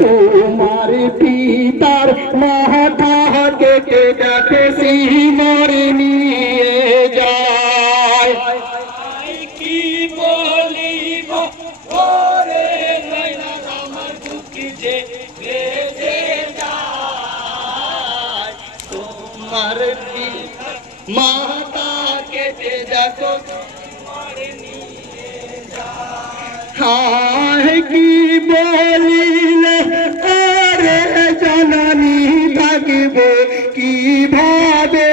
তোমার পিতার মাথা কেটে যাকে সিমরে নিয়ে যায়। কি বলিব ওরে নয়না আমার বুকে যে বেজে যায়। তোমার মাথা কেটে যাকে সিমরে নিয়ে যায়। হায় কি বলিলে আরে জানানি থাকিব কিভাবে,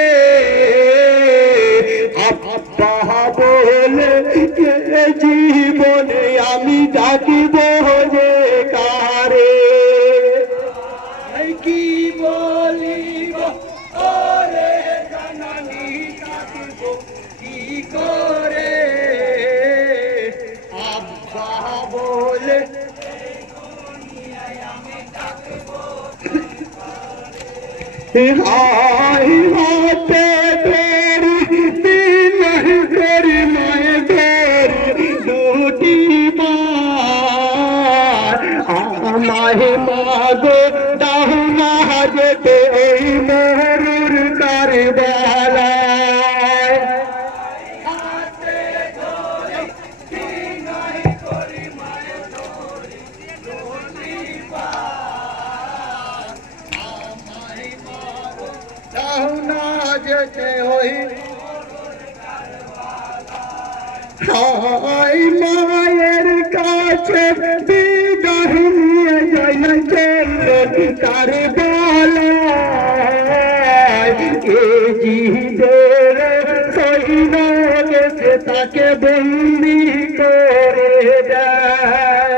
আব্বা বলে কে জীবনে আমি ডাকিব যে কারে। কি বলিব ওরে জানানি থাকিব কি করে। আব্বা বলে হায় হাতে ধরি দিন করি মায়ে ধরি দুটি বার। আমায় মাগো দাও না যেতে এই মরুর কারবালায়। দাও না যেতে ওই হায় মায়ের কাছে বিদায় নিয়ে যাই না চললেন কারবালায়। এ জিদের সৈন্য গেছে তাকে বন্দি করে দেয়।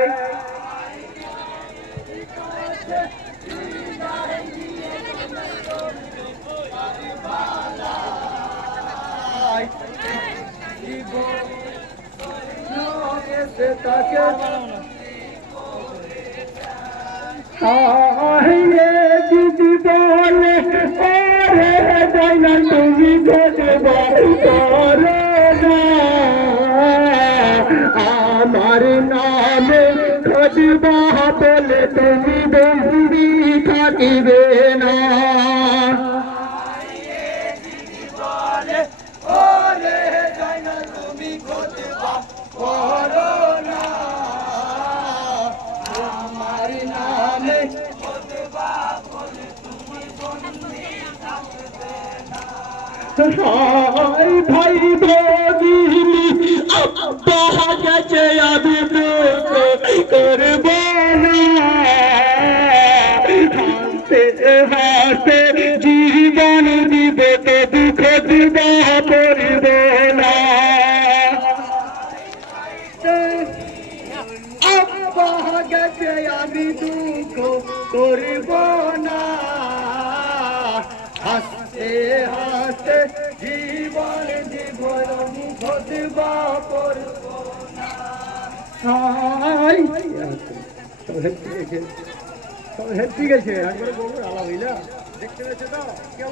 তাকে দিদি বলে ওরে যাই না তুমি খোঁজবা করো না, আমার নামে খোঁজবা বলে তুমি বন্দি থাকিবে না। ওরে জানা তুমি খোঁজবা করো না, আমার নামে খোঁজবা বলে তুমি বন্দি থাকবে না। হায় ভাই ভগিনী আব্বা গেছে আমি করব না, হাসতে হাসতে জীবন দিব তো দুঃখ দিব করিব না। আব্বা গেছে আমি দুঃখ করব না, হাসতে হাসতে জীবন জীবন মুখ দিবা করব না। ঠিক আছে একবারে বলবো আলাদা দেখতে পেয়েছে তো কেউ